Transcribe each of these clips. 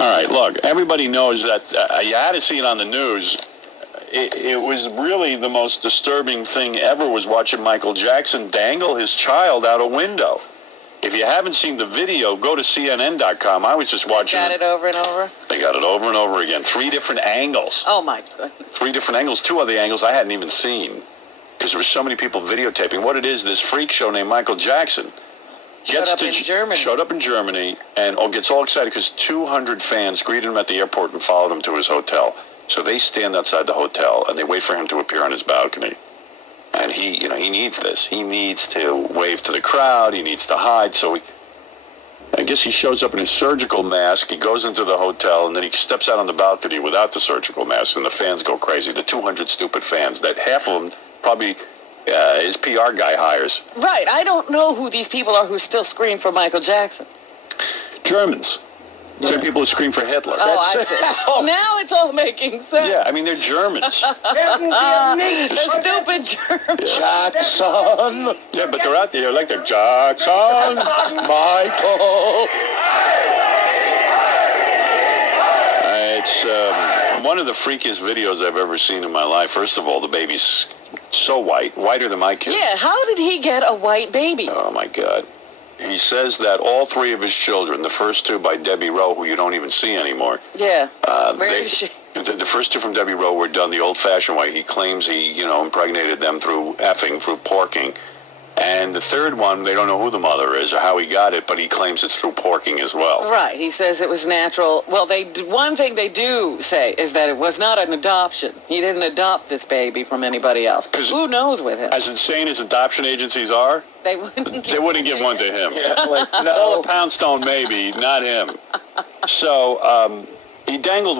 All right, look, everybody knows that you had to see it on the news. It was really the most disturbing thing ever was watching Michael Jackson dangle his child out a window. If you haven't seen the video, go to CNN.com. I was just watching it. They got it over and over? They got it over and over again. 3 different angles. Oh, my goodness. 3 different angles. 2 other angles I hadn't even seen because there were so many people videotaping. What it is, this freak show named Michael Jackson showed up in Germany and gets all excited because 200 fans greeted him at the airport and followed him to his hotel. So they stand outside the hotel and they wait for him to appear on his balcony. And he needs this. He needs to wave to the crowd. He needs to hide. So I guess he shows up in his surgical mask. He goes into the hotel and then he steps out on the balcony without the surgical mask. And the fans go crazy. The 200 stupid fans that half of them probably his PR guy hires. Right. I don't know who these people are who still scream for Michael Jackson. Germans. Same people who scream for Hitler. Oh, I see. Now it's all making sense. Yeah, I mean, they're Germans. The stupid Germans. Jackson. Yeah, but they're out there like they're Jackson. Michael. It's one of the freakiest videos I've ever seen in my life. First of all, the baby's so white, whiter than my kid. Yeah, how did he get a white baby? Oh, my God. He says that all 3 of his children, the first 2 by Debbie Rowe, who you don't even see anymore. Yeah. Where is she? The first 2 from Debbie Rowe were done the old-fashioned way. He claims he, impregnated them through effing, through porking. And the 3rd one, they don't know who the mother is or how he got it, but he claims it's through porking as well. Right. He says it was natural. Well, one thing they do say is that it was not an adoption. He didn't adopt this baby from anybody else. Who knows with him? As insane as adoption agencies are, they wouldn't give one to him. Yeah, no. Paula Poundstone, maybe, not him. So, he dangled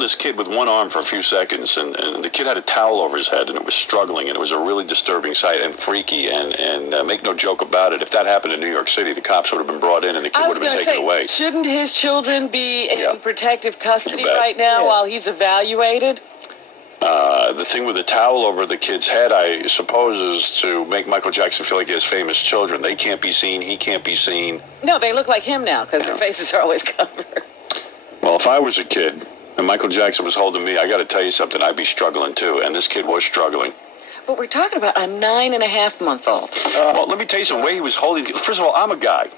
this kid with one arm for a few seconds, and the kid had a towel over his head, and it was struggling, and it was a really disturbing sight and freaky, and make no joke about it, if that happened in New York City, the cops would have been brought in, and the kid would have been taken away. Shouldn't his children be in protective custody right now while he's evaluated? The thing with the towel over the kid's head, I suppose, is to make Michael Jackson feel like he has famous children. They can't be seen, he can't be seen. No, they look like him now, because their faces are always covered. Well, if I was a kid and Michael Jackson was holding me, I got to tell you something, I'd be struggling too, and this kid was struggling. But we're talking about a 9.5-month-old. Well, let me tell you something, the way he was holding. First of all, I'm a guy,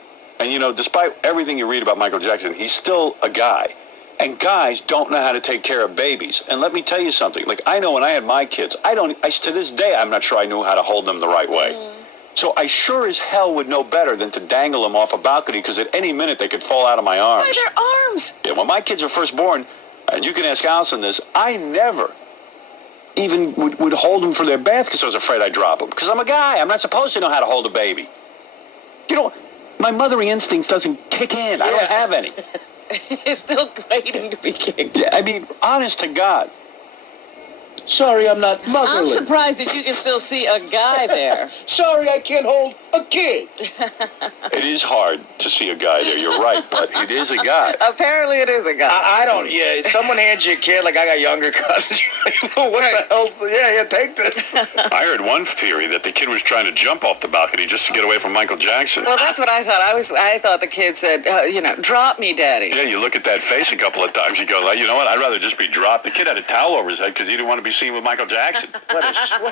and despite everything you read about Michael Jackson, he's still a guy. And guys don't know how to take care of babies. And let me tell you something, like I know when I had my kids, to this day, I'm not sure I knew how to hold them the right way. So I sure as hell would know better than to dangle them off a balcony, because at any minute they could fall out of my arms. Why, their arms? Yeah, when my kids were first born, and you can ask Allison this, I never even would hold them for their bath because I was afraid I'd drop them. Because I'm a guy. I'm not supposed to know how to hold a baby. My mothering instincts doesn't kick in. I don't have any. It's still waiting to be kicked. Yeah, I mean, honest to God. Sorry, I'm not motherly. I'm surprised that you can still see a guy there. Sorry, I can't hold a kid. It is hard to see a guy there. You're right, but it is a guy. Apparently it is a guy. I don't, if someone hands you a kid, like I got younger cousins, what the hell? Yeah, take this. I heard one theory that the kid was trying to jump off the balcony just to get away from Michael Jackson. Well, that's what I thought. I thought the kid said, drop me, Daddy. Yeah, you look at that face a couple of times, you go, you know what, I'd rather just be dropped. The kid had a towel over his head because he didn't want to be seen with Michael Jackson. What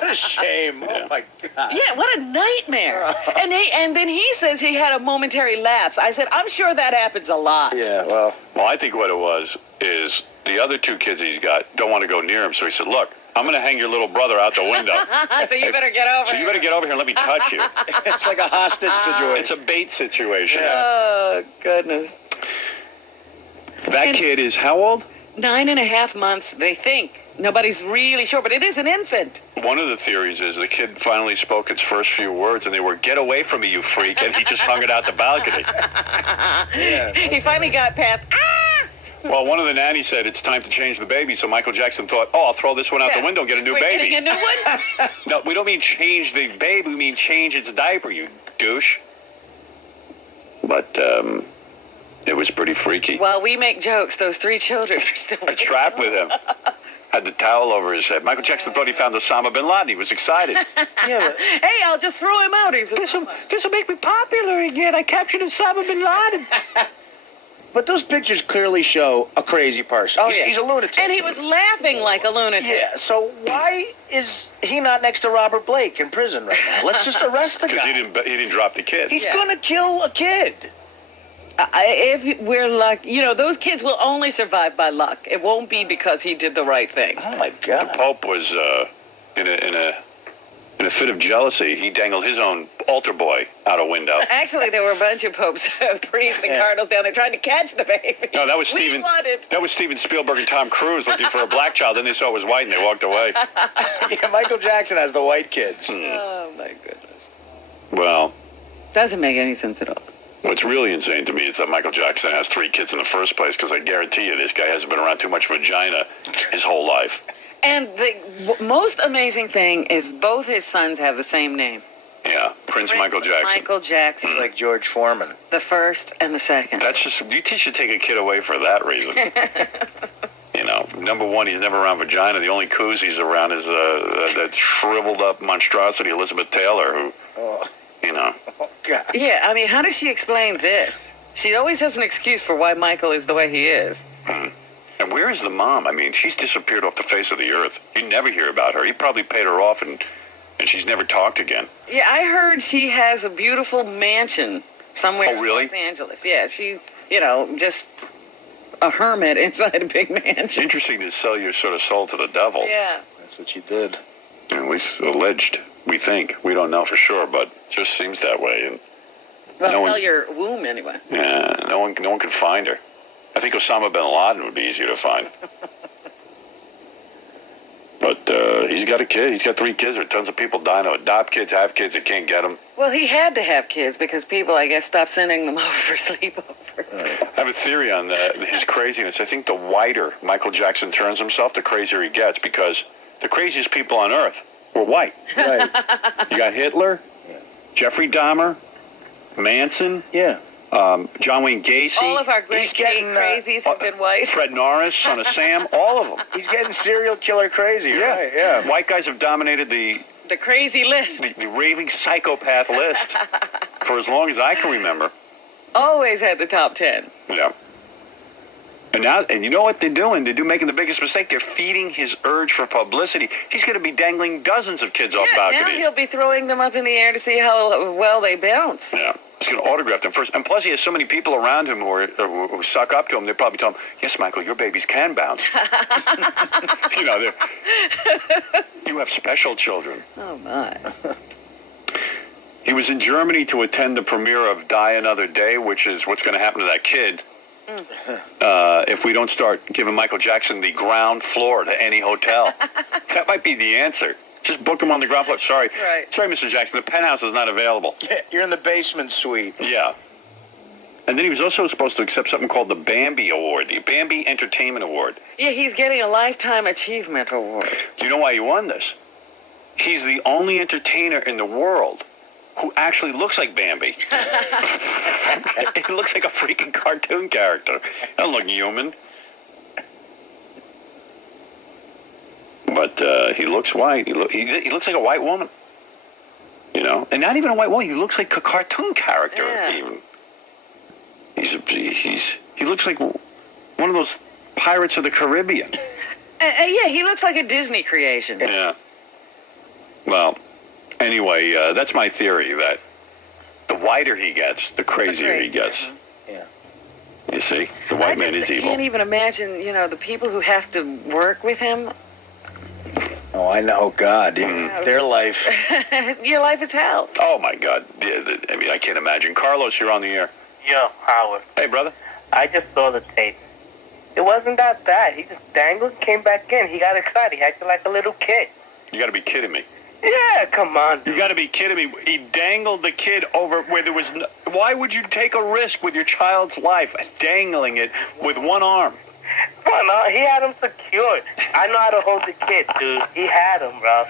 a shame. Yeah. Oh, my God. Yeah, what a nightmare. And then he says he had a momentary lapse. I said, I'm sure that happens a lot. Yeah, well. Well, I think what it was is the other 2 kids he's got don't want to go near him, so he said, look, I'm going to hang your little brother out the window. So you better get over here. So you better get over here and let me touch you. It's like a hostage situation. It's a bait situation. Oh, goodness. That kid is how old? 9.5 months, they think. Nobody's really sure, but it is an infant. One of the theories is the kid finally spoke its first few words, and they were, get away from me, you freak, and he just hung it out the balcony. Yeah. He finally got past, Well, one of the nannies said it's time to change the baby, so Michael Jackson thought, I'll throw this one out the window and get a new We're baby. getting a new one? No, we don't mean change the baby, we mean change its diaper, you douche. But, it was pretty freaky. While we make jokes, those 3 children are still trapped with him. Had the towel over his head. Michael Jackson thought he found Osama bin Laden. He was excited. Yeah, hey, I'll just throw him out. He said, this will make me popular again. I captured Osama bin Laden. But those pictures clearly show a crazy person. Oh, He's a lunatic. And he was laughing like a lunatic. Yeah, so why is he not next to Robert Blake in prison right now? Let's just arrest the guy. Because he didn't drop the kid. He's going to kill a kid. If we're lucky, those kids will only survive by luck. It won't be because he did the right thing. Oh, my God. The Pope was in a fit of jealousy. He dangled his own altar boy out a window. Actually, there were a bunch of popes, priests, and cardinals down there trying to catch the baby. No, that was Steven. That was Steven Spielberg and Tom Cruise looking for a black child. Then they saw it was white and they walked away. Yeah, Michael Jackson has the white kids. Oh my goodness. Well, doesn't make any sense at all. What's really insane to me is that Michael Jackson has 3 kids in the first place, because I guarantee you this guy hasn't been around too much vagina his whole life. And the most amazing thing is both his sons have the same name. Yeah, Prince Michael Jackson. Michael Jackson. Like George Foreman. The first and the second. That's just, you should take a kid away for that reason. Number one, he's never around vagina. The only coos he's around is that shriveled up monstrosity, Elizabeth Taylor, who, Oh, God. Yeah, I mean, how does she explain this? She always has an excuse for why Michael is the way he is. And where is the mom? I mean, she's disappeared off the face of the earth. You never hear about her. He probably paid her off, and she's never talked again. Yeah, I heard she has a beautiful mansion somewhere in Los Angeles. Yeah, she's, just a hermit inside a big mansion. Interesting to sell your sort of soul to the devil. Yeah. That's what she did. At least alleged, we think. We don't know for sure, but it just seems that way. And well, sell your womb anyway. Yeah, no one can find her. I think Osama bin Laden would be easier to find. But he's got a kid. He's got 3 kids. There are tons of people dying to adopt kids, have kids that can't get them. Well, he had to have kids because people, I guess, stopped sending them over for sleepovers. I have a theory on his craziness. I think the whiter Michael Jackson turns himself, the crazier he gets, because the craziest people on earth were white. Right. You got Hitler, Jeffrey Dahmer, Manson. Yeah. John Wayne Gacy. All of our great crazies have been white. Fred Norris, Son of Sam, all of them. He's getting serial killer crazy, Yeah. right? Yeah. White guys have dominated the crazy list. The raving psychopath list for as long as I can remember. Always had the top 10. Yeah. And you know what they're doing? They're making the biggest mistake. They're feeding his urge for publicity. He's going to be dangling dozens of kids off balconies. Now he'll be throwing them up in the air to see how well they bounce. Yeah. He's going to autograph them first. And plus, he has so many people around him who suck up to him. They probably tell him, yes, Michael, your babies can bounce. You have special children. Oh, my. He was in Germany to attend the premiere of Die Another Day, which is what's going to happen to that kid. If we don't start giving Michael Jackson the ground floor to any hotel. That might be the answer. Just book him on the ground floor. Sorry. Right. Sorry, Mr. Jackson. The penthouse is not available. Yeah, you're in the basement suite. Yeah. And then he was also supposed to accept something called the Bambi Award, the Bambi Entertainment Award. Yeah, he's getting a Lifetime Achievement Award. Do you know why he won this? He's the only entertainer in the world who actually looks like Bambi. He looks like a freaking cartoon character. He doesn't look human. But he looks white. He looks like a white woman. And not even a white woman. He looks like a cartoon character. Yeah. Even. He looks like one of those Pirates of the Caribbean. Yeah, he looks like a Disney creation. Yeah. Well, anyway, that's my theory, that the whiter he gets, the crazier he gets. Yeah. You see? The white man is evil. I can't even imagine, the people who have to work with him. Oh, I know. God, their life. Your life is hell. Oh, my God. I mean, I can't imagine. Carlos, you're on the air. Yo, Howard. Hey, brother. I just saw the tape. It wasn't that bad. He just dangled, came back in. He got excited. He acted like a little kid. You got to be kidding me. Yeah, come on, dude. You got to be kidding me. He dangled the kid over where there was no... Why would you take a risk with your child's life, dangling it with one arm? Well, no, he had him secured. I know how to hold the kid, dude. He had him, bro.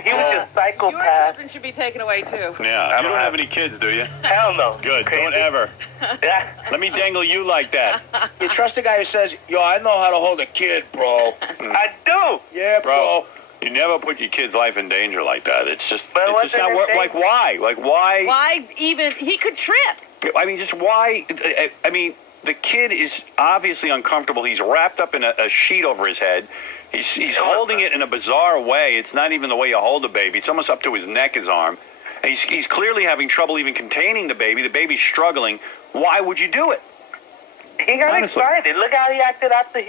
He was just psychopath. Your children should be taken away, too. Yeah, you don't have any kids, do you? Hell no. Good, don't ever. Let me dangle you like that. You trust a guy who says, yo, I know how to hold a kid, bro. I do. Yeah, bro. You never put your kid's life in danger like that. It's just, But it's just not work. Like, why? Like, why? Why even? He could trip. I mean, just why? I mean, the kid is obviously uncomfortable. He's wrapped up in a sheet over his head. He's holding it in a bizarre way. It's not even the way you hold a baby. It's almost up to his neck, his arm. And he's clearly having trouble even containing the baby. The baby's struggling. Why would you do it? He got Honestly. excited. Look how he acted after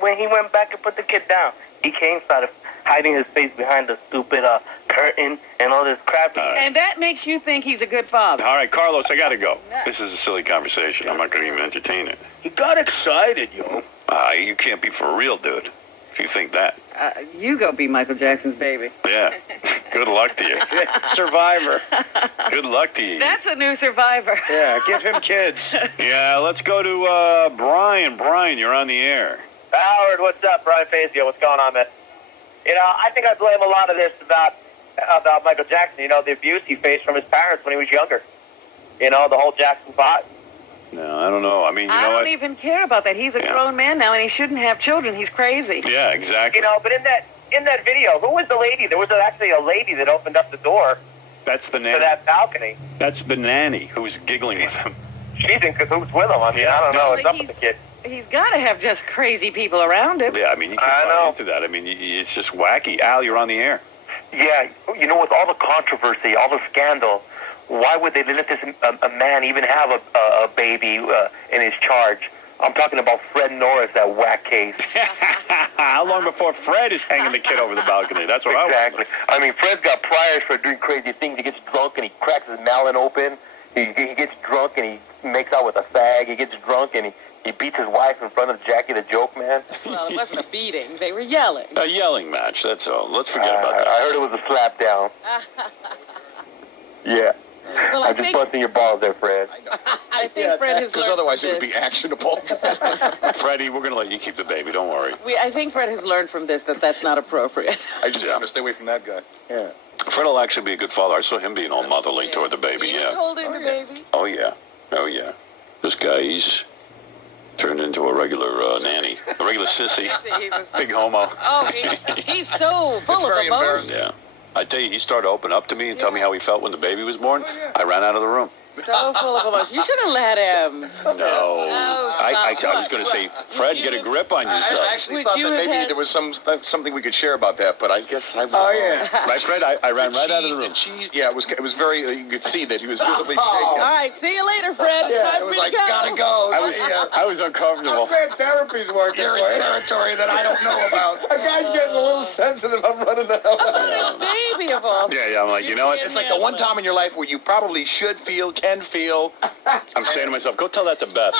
when he went back and put the kid down. He came, started hiding his face behind the stupid curtain and all this crap. And that makes you think he's a good father. All right, Carlos, I got to go. This is a silly conversation. I'm not going to even entertain it. He got excited, yo. You can't be for real, dude, if you think that. You go be Michael Jackson's baby. Yeah. Good luck to you. Survivor. Good luck to you. That's a new Survivor. Yeah, give him kids. Yeah, let's go to Brian. Brian, you're on the air. Howard, what's up? Brian Fazio, what's going on, man? You know, I think I blame a lot of this about Michael Jackson, you know, the abuse he faced from his parents when he was younger. You know, the whole Jackson 5. No, I don't know. I mean, you know I don't what? even care about that. He's a grown man now, and he shouldn't have children. He's crazy. Yeah, exactly. You know, but in that video, who was the lady? There was actually a lady that opened up the door That's the to nanny. that balcony. That's the nanny who's giggling with him. She's in cahoots with him. I mean, I don't know what's up with the kid. He's got to have just crazy people around him. Yeah, I mean, you I can't buy know. into that. I mean, it's just wacky. Al, you're on the air. Yeah, you know, with all the controversy, all the scandal, why would they let this a man even have a baby in his charge? I'm talking about Fred Norris, that whack case. How long before Fred is hanging the kid over the balcony? That's what Exactly. I mean, Fred's got priors for doing crazy things. He gets drunk and he cracks his melon open. He gets drunk and he makes out with a fag. He gets drunk and he beats his wife in front of Jackie the Joke Man. Well, it wasn't a beating. They were yelling. A yelling match, that's all. Let's forget about that. I heard it was a slap down. Yeah. Well, I'm just busting your balls there, Fred. I think Fred has Because learned otherwise from it would this. be actionable. Freddie, we're going to let you keep the baby. Don't worry. I think Fred has learned from this that that's not appropriate. I just want to stay away from that guy. Yeah. Fred will actually be a good father. I saw him being all motherly toward the baby, He was yeah. holding the baby. Oh, yeah. Oh, yeah. This guy, he's turned into a regular nanny. A regular sissy. He was- Big homo. Oh, he's so full of very emotion. Yeah. I tell you, he started to open up to me and tell me how he felt when the baby was born. I ran out of the room. So full of emotion. You should have let him. No. Oh, I stop. was going to say, Fred, get a grip on I yourself. actually Would thought you that have maybe had- there was something we could share about that, but I guess I was Oh, yeah. Right, Fred? I ran right out of the room. Yeah, it was very, you could see that he was visibly All shaken. right, see you later, Fred. Yeah, Time it was for like, you to gotta go. I was uncomfortable. therapy's working. You're in territory that I don't know about. A guy's getting a little sensitive. I'm running the hell out. Oh, baby of all. Yeah, I'm like, you know what? It's like the one time in your life where you probably should feel, can feel. I'm saying to myself, go tell that to Beth.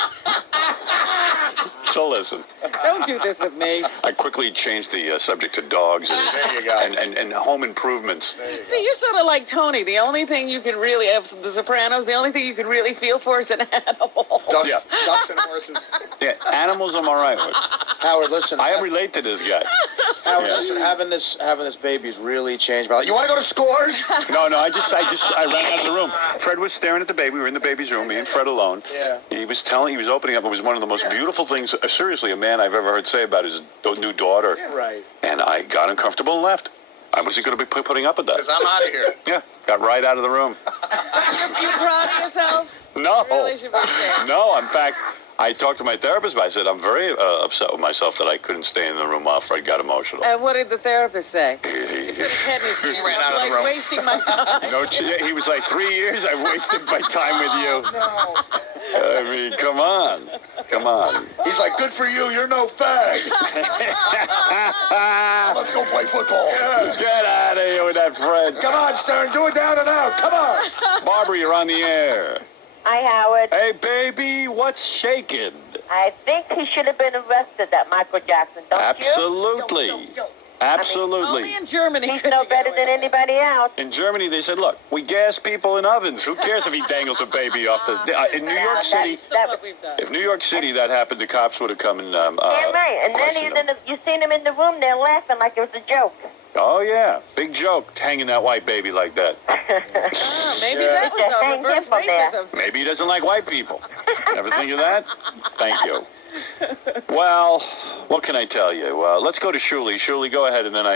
So listen. Don't do this with me. I quickly changed the subject to dogs There you go. and home improvements. See, you're sort of like Tony. The only thing you can really, of The Sopranos, the only thing you can really feel for is an animal. Ducks, Yeah. ducks and horses. Yeah, animals I'm all right with. Howard, listen. I relate to this guy. Howard, Yeah. listen. Having this baby's really changed my life. You want to go to Scores? No, I ran out of the room. Fred was staring at the baby. We were in the baby's room, me and Fred alone. Yeah. He was opening up. It was one of the most beautiful things, seriously, a man I've ever heard say about his new daughter. Right. And I got uncomfortable and left. I wasn't going to be putting up with that. Says, I'm out of here. Yeah, got right out of the room. You proud of yourself? No. You really should be ashamed. No, in fact, I talked to my therapist, but I said, I'm very upset with myself that I couldn't stay in the room while Fred got emotional. And what did the therapist say? Put his head in his He hands. ran out of the Like room. wasting my time. No, he was like, 3 years, I wasted my time with you. I mean, come on. Come on. He's like, good for you, you're no fag. Let's go play football. Get out of here with that Fred. Come on, Stern, do it down and out. Come on. Barbara, you're on the air. Hi, Howard. Hey, baby, what's shaking? I think he should have been arrested, that Michael Jackson, don't Absolutely. Absolutely. Only in Germany. you? He's could no you get better away than anybody else. In Germany, they said, look, we gas people in ovens. Who cares if he dangles a baby off the... in New York City... That's what we've done. If New York City that happened, the cops would have come and Yeah, right. And then questioned him. you seen him in the room there laughing like it was a joke. Oh, yeah. Big joke, hanging that white baby like that. Oh, maybe Yeah. that was a Hang reverse him from there. racism. Maybe he doesn't like white people. Ever think of that? Thank you. Well, what can I tell you? Let's go to Shuli. Shuli, go ahead, and then I...